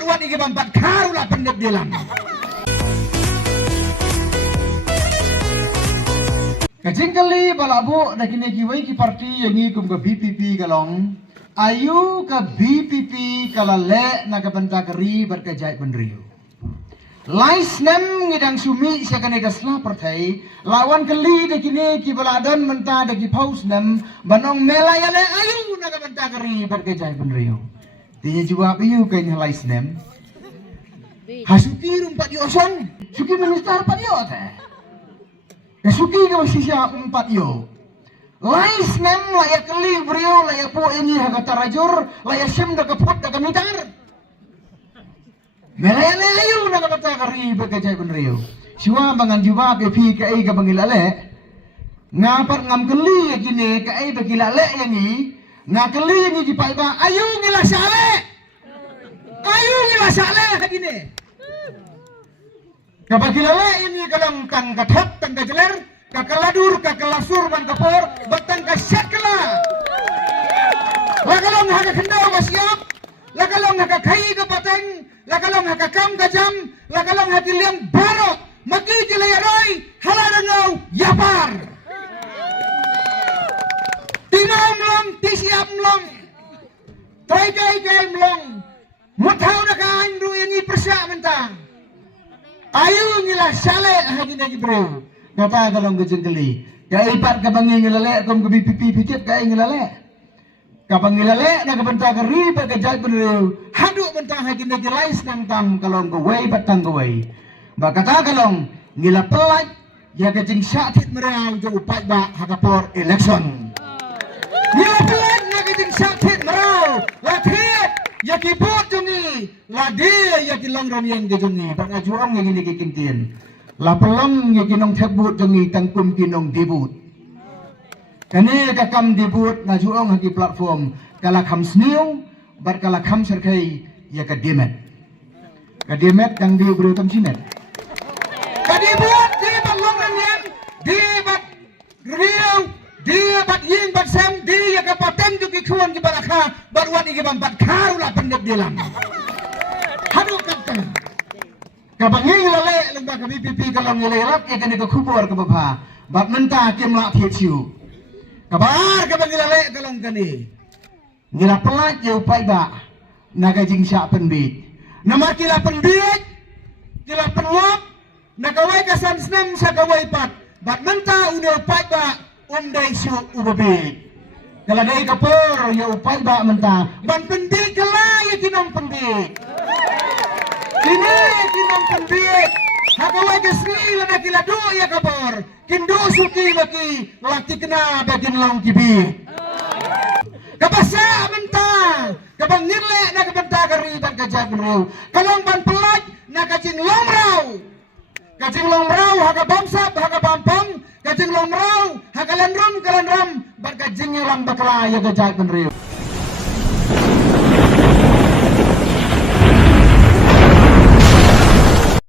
Baruan iki bampat karulah pendek dilang. Kajing kali balabu dah kini kiwai ki parti yang ikum ke BPP kalong. Ayu ke BPP kalau le nak benta keri berkejai penriu. Lais nem ngidang sumi siakan edaslah partai lawan keli dah kini ki baladan menta dah ki paus nem banong melaya le ayu nak benta keri berkejai penriu. Dia jawab ayu kayaknya lais nem. Hasuki rumpat diosong, suki minister pak yo teh. Suki ke sisa empat yo. Lais nem layak keli beliau layak po ini haga tarajur layak sem dah kepot dah kemitar. Melaya ayu nak kata kari berkejai beliau. Siwa bangan jubah bepi ke ai ke bangilale. Ngapar ngam keli gini ke ai bagilale yang ni. Ngakeli yang di paiba ayu ngila sale. Ayu ngila sale gini. Kapagilale ini kalang tang kathat tang kajeler kakaladur kakalasur man kapor batang kasyakla lakalong haka kendau kasyap lakalong haka kai kapateng lakalong haka kam kajam lakalong hati liang barok maki jilayaroy halarangau yapar tinam long tisiam long trai kai long mutau nakain ru yang ipersa mentang ayu ngila sale hagi nagi bro kata kalau ngejengkeli ya ipat kabangi ngelale kom ke BPP pikir kai ngelale kabangi ngelale nak benta keri berkejai bener haduk benta hagi nagi lais nang tam kalau ngewei batang ngewei bakata kalau ngila pelaj ya kejing syatit merau jo upai ba hakapor election ngila pelaj na kejing syatit merau lathet ya kibut jungi ladi ya kilang ramyang jungi bak ajuang yang ini kikintin la pelang ya kinong tebut jungi tangkum kinong debut kani kakam debut na juang hagi platform kala kam sniu bar kala kam serkai ya kademet kang di bro tam sinet kadebut di balong ramyang di bat riau di bat yin bat sam di ya kapaten juki kuan ki baraka baruan iki bampat karulah pendek dilang hadu kapten kabanging lale lembah ke BPP kalau ngelelap ya kan itu kubur ke bapa bat mentah kim lak thiu kabar kabanging lale kalau kani ngila pelaj ya upai ba naga jing syak penbit nama kila penbit kila penwap nakawai kasan senam sakawai pat bat mentah udah upai ba undai su ubabit kalau dari kapur ya upai ba mentah ban penbit kala ya kinong penbit ini kinong penbit hakawai kesni lana kila do ya kapur kindo suki laki laki kena bagin long kibit kapasa mentah kabang nirle na kabanta kari ban kajak menrew kalong ban pelaj na kacing longrau haka bamsap haka bampang kacing longrau haka landrum kalandram ban kajing lang bakla ya kajak menrew